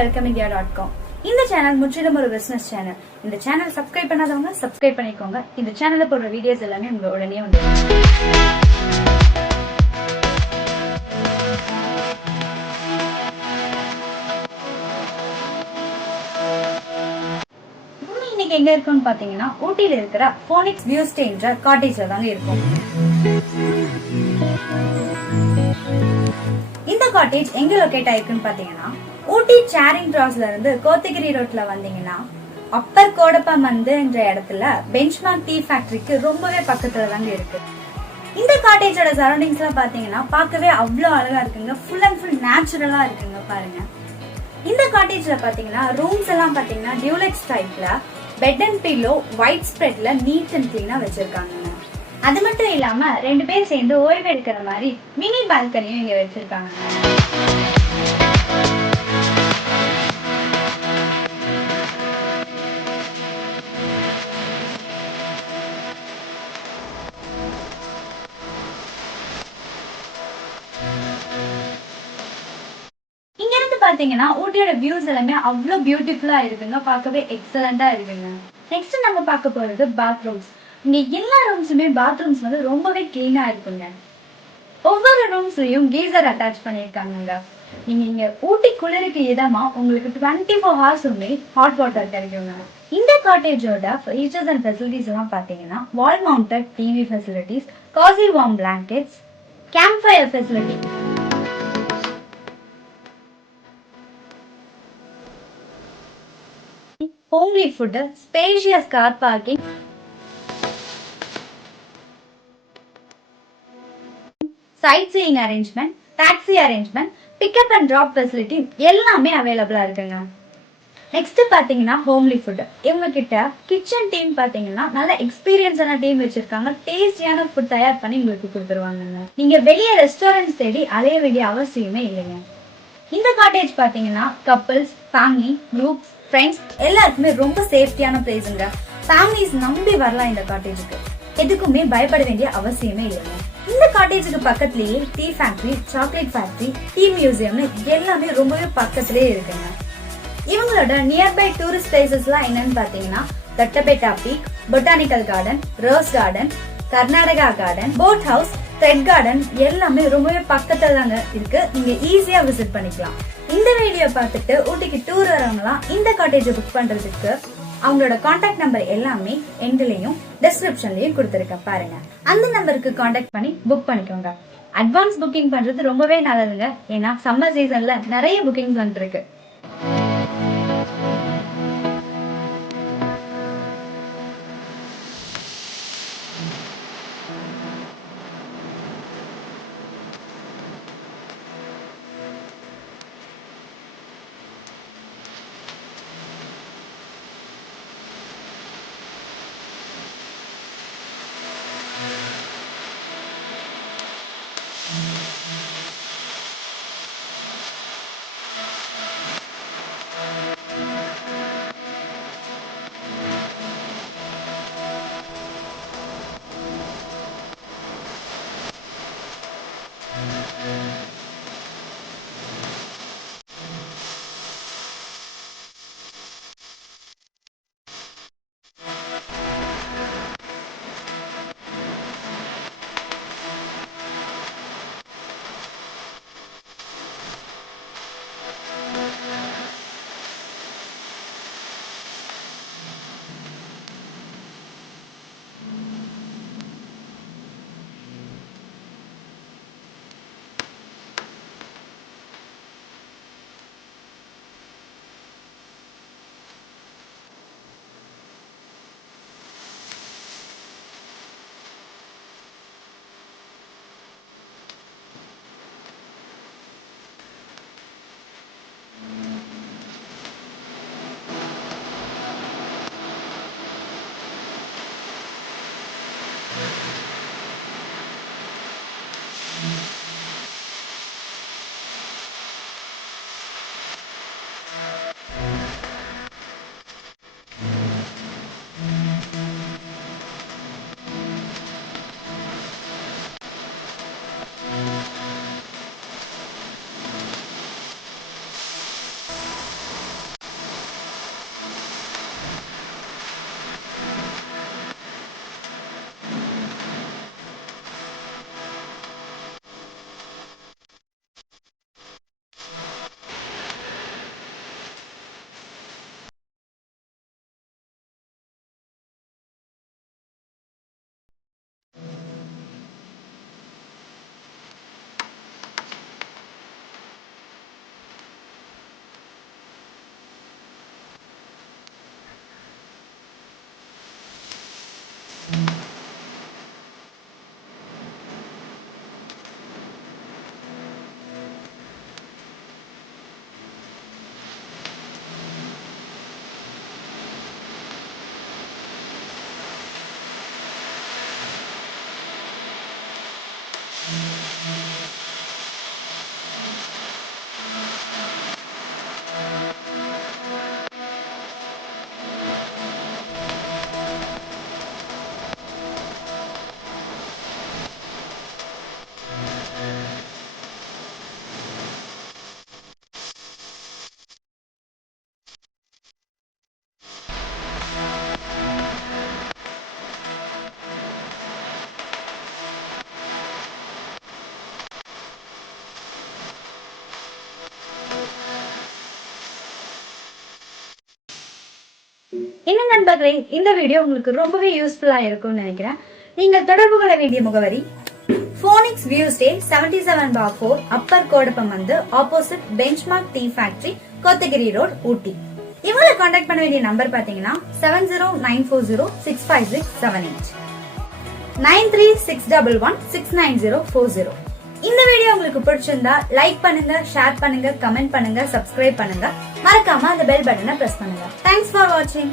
welcomeindia.com. இந்த channel முற்றிலும் ஒரு பிசினஸ் சேனல். இந்த சேனல் சப்ஸ்கிரைப் பண்ணாதவங்க சப்ஸ்கிரைப் பண்ணிக்கோங்க. இந்த சேனல்ல போடுற வீடியோஸ் எல்லாமே உங்களுக்கு உடனே வந்துடும். இன்னைக்கு எங்க இருக்குன்னு பாத்தீங்கன்னா ஊட்டியில இருக்கிற போனிக்ஸ் வியூ ஸ்டேன்ற காட்டேஜ்ல தாங்க இருக்கும். இந்த காட்டேஜ் எங்க லொகேட் ஆயிருக்குன்னு பாத்தீங்கன்னா ஊட்டி சேரிங் கிராஸ்ல இருந்து கோத்தகிரி ரோட்ல வந்தீங்கன்னா அப்பர் கோடப்பமந்து என்ற இடத்துல பெஞ்ச்மார்க் டீ ஃபேக்டரிக்கு ரொம்பவே பக்கத்துல தாங்க இருக்கு. இந்த காட்டேஜோட சரௌண்டிங்ஸ் எல்லாம் பாத்தீங்கன்னா பார்க்கவே அவ்வளவு அழகா இருக்குங்க. ஃபுல் அண்ட் ஃபுல் நேச்சுரலா இருக்குங்க. பாருங்க, இந்த காட்டேஜ்ல பாத்தீங்கன்னா ரூம்ஸ் எல்லாம் பாத்தீங்கன்னா டியூலெக்ஸ் டைப்ல பெட் அண்ட் பில்லோ ஒயிட் ஸ்ப்ரெட்ல நீட் அண்ட் கிளீனா வச்சிருக்காங்க. அது மட்டும் இல்லாம 2 பேர் சேர்ந்து ஓய்வு எடுக்கிற மாதிரி மினி பால்கனியும் இங்க வச்சிருக்காங்க. இங்க இருந்து பாத்தீங்கன்னா ஊட்டியோட வியூஸ் எல்லாமே அவ்வளவு பியூட்டிஃபுல்லா இருக்குங்க. பார்க்கவே எக்ஸலண்டா இருக்குங்க. நெக்ஸ்ட் நம்ம பார்க்க போறது பாத்ரூம்ஸ். இங்க எல்லா ரூம்ஸுமே பாத்ரூம்ஸ் வந்து ரொம்பவே கிளீனா இருக்குங்க. ஒவ்வொரு ரூம்ஸ்லயும் கீசர் அட்டாச் பண்ணிருக்காங்க. நீங்க இங்க ஊட்டி குளிருக்கு இதமா உங்களுக்கு 24 ஹவர்ஸுமே ஹாட் வாட்டர் கிடைக்குங்க. இந்த காட்டேஜோட ஃபீச்சர்ஸ் அண்ட் ஃபெசிலிட்டிஸ் எல்லாம் பாத்தீங்கன்னா wall mounted TV facilities, cozy warm blankets, campfire facility, homely food, spacious car parking, sightseeing arrangement, taxi arrangement, pickup and drop facility எல்லாமே அவைலபிளா இருக்குங்க. நெக்ஸ்ட் பாத்தீங்கன்னா ஹோம்லி ஃபுட். இவங்க கிட்ட கிச்சன் டீம் பாத்தீங்கன்னா நல்ல எக்ஸ்பீரியன்ஸான டீம் வச்சிருக்காங்க. டேஸ்டியான ஃபுட் தயார் பண்ணி உங்களுக்கு கொடுத்துருவாங்க. நீங்க வெளியே ரெஸ்டாரண்ட்ஸ் தேடி அலைய வேண்டிய அவசியமே இல்லைங்க. இந்த காட்டேஜ் பாத்தீங்கன்னா கப்பிள்ஸ், ஃபேமிலி, குரூப்ஸ், ஃப்ரெண்ட்ஸ் எல்லாருக்குமே ரொம்ப சேஃப்டியான பிளேஸ்ங்க. ஃபேமிலிஸ் நம்பி வரலாம் இந்த காட்டேஜுக்கு. எதுக்குமே பயப்பட வேண்டிய அவசியமே இல்லைங்க. இந்த காட்டேஜுக்கு பக்கத்துலயே tea factory, chocolate factory, tea மியூசியம்னு எல்லாமே ரொம்பவே பக்கத்திலே இருக்குங்க. இவங்களோட நியர்பை டூரிஸ்ட் பிளேசஸ்லாம் என்னன்னு பாத்தீங்கன்னா Doddabetta peak, botanical garden, rose garden, Karnataka garden, boat house, thread garden எல்லாமே ரொம்பவே பக்கத்துல தாங்க இருக்கு. நீங்க ஈஸியா விசிட் பண்ணிக்கலாம். இந்த வீடியோ பார்த்துட்டு ஊட்டிக்கு டூர் வரவங்களாம் இந்த காட்டேஜை புக் பண்றதுக்கு அவங்களோட கான்டாக்ட் நம்பர் எல்லாமே எண்ட்லயும் டிஸ்கிரிப்ஷன்லயும் கொடுத்துருக்கேன். பாருங்க, அந்த நம்பருக்கு கான்டாக்ட் பண்ணி புக் பண்ணிக்கோங்க. அட்வான்ஸ் புக்கிங் பண்றது ரொம்பவே நல்லதுங்க. ஏன்னா சம்மர் சீசன்ல நிறைய புக்கிங்ஸ் வந்துருக்கு. நண்பர்களே, இந்த வீடியோ உங்களுக்கு ரொம்பவே யூஸ்ஃபுல்லா இருக்கும்னு நினைக்கிறேன். நீங்கள் தொடர்பு கொள்ள வேண்டிய முகவரி Phoenix View Stay 77/4 Upper Kodappam வந்து opposite benchmark tea factory, Kotagiri road, Ooty. இவங்களை காண்டாக்ட் பண்ண வேண்டிய நம்பர் பாத்தீங்கன்னா 7094065678 9361169040. இந்த வீடியோ உங்களுக்கு பிடிச்சிருந்தா லைக் பண்ணுங்க, ஷேர் பண்ணுங்க, கமெண்ட் பண்ணுங்க, சப்ஸ்கிரைப் பண்ணுங்க. மறக்காம அந்த பெல் பட்டனை பிரஸ் பண்ணுங்க. தேங்க்ஸ் ஃபார் வாட்சிங்.